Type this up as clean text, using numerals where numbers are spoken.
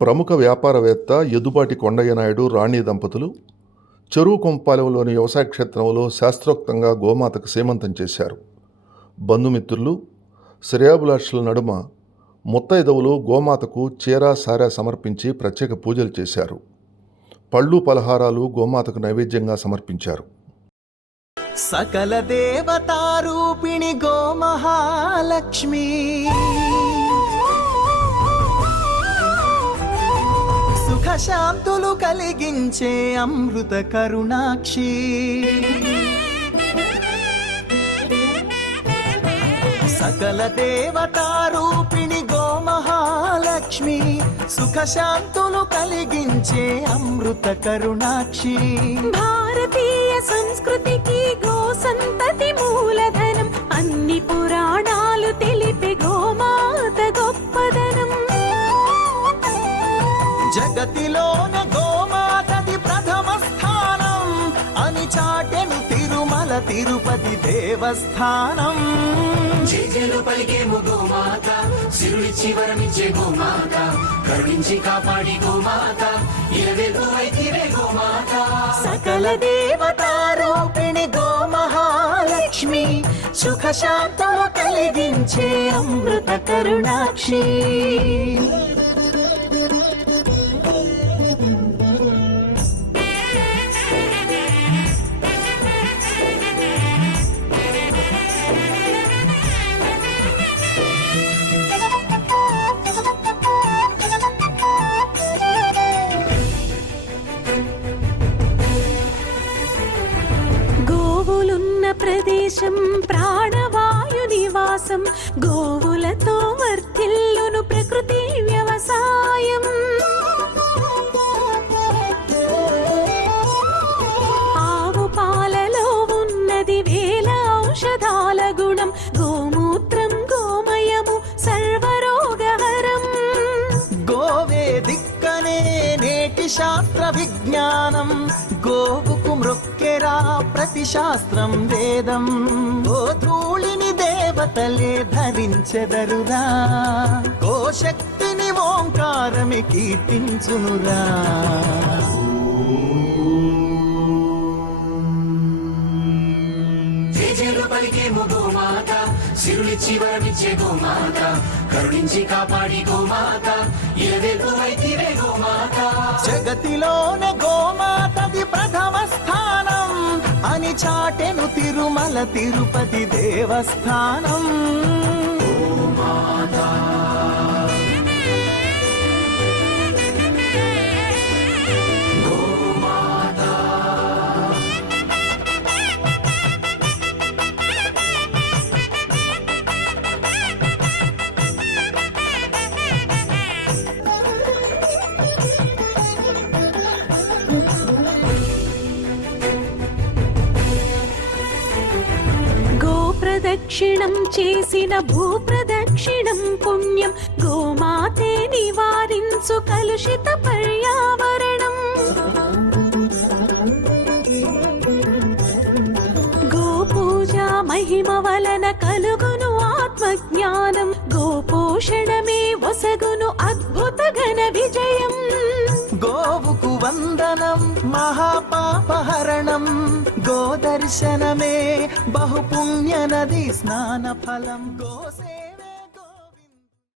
ప్రముఖ వ్యాపారవేత్త యదుబాటి కొండయ్య నాయుడు, రాణి దంపతులు చెరువు కొంపాలెంలోని వ్యవసాయ క్షేత్రంలో శాస్త్రోక్తంగా గోమాతకు సీమంతం చేశారు. బంధుమిత్రులు, శ్రేయోభిలాషుల నడుమ ముత్తైదవులు గోమాతకు చీర, సారె సమర్పించి ప్రత్యేక పూజలు చేశారు. పళ్ళు, పలహారాలు గోమాతకు నైవేద్యంగా సమర్పించారు. సకల దేవతారూపిణి గోమహాలక్ష్మి, సుఖశాంతులు కలిగించే అమృత కరుణాక్షి, సకల దేవతారూపిణి గోమహాలక్ష్మి, సుఖశాంతులు కలిగించే అమృత కరుణాక్షి. భారతీయ సంస్కృతికి గో సంతతి మూలధనం, అన్ని పురాణాలు తెలిపే గోమాత గొప్పదనం. జగతిలోనే గోమాతది ప్రథమ స్థానం అని చాటెను తిరుమల తిరుపతి దేవస్థానం. జేజేలు పలికేము గోమాత, సిరులిచ్చి వరమిచ్చే గోమాత, కరుణించి కాపాడి గోమాత, ఇలవెల్పు వైతివే గోమాత. సకల దేవతారూపిణి గోమహాలక్ష్మి, సుఖశాంతము కలిగించే అమృత కరుణాక్షి. ప్రదేశం ప్రాణవాయు నివాసం, గోవులతో వర్ధిల్లును ప్రకృతి వ్యవసాయం. ఆవు పాలలో ఉన్నది వేల ఔషధాల గుణం, గోమూత్రం గోమయము సర్వరోగహరం. గోవే దిక్కనే నేటి శాస్త్ర విజ్ఞానం, గోవుకు మృక్కెరా ప్రతి శాస్త్రం వేదం. గోధూళిని దేవతలే ధరించెదరురా, గోశక్తిని ఓంకారమి కీర్తించునురా. జేజేలు పలికేము గోమాత, సిరులిచ్చి వరమిచ్చే గోమాత, కరుణించి కాపాడి గోమాత, ఇలవెల్పు వైతివే గోమాత. జగతిలోనే గోమాతది ప్రథమ స్థానం అని చాటెను తిరుమల తిరుపతి దేవస్థానం. గోమాత ప్రదక్షిణం చేసిన భూప్రదక్షిణం పుణ్యం, గోమాతే నివారించు కలుషిత పర్యావరణం. గోపూజ మహిమ వలన కలుగును ఆత్మజ్ఞానం, గోపోషణమే వసగును అద్భుత ఘన విజయం. గోవుకు వందనం మహాపాపహరణం, గోదర్శనమే బహుపుణ్య నది స్నాన ఫలం. గోసే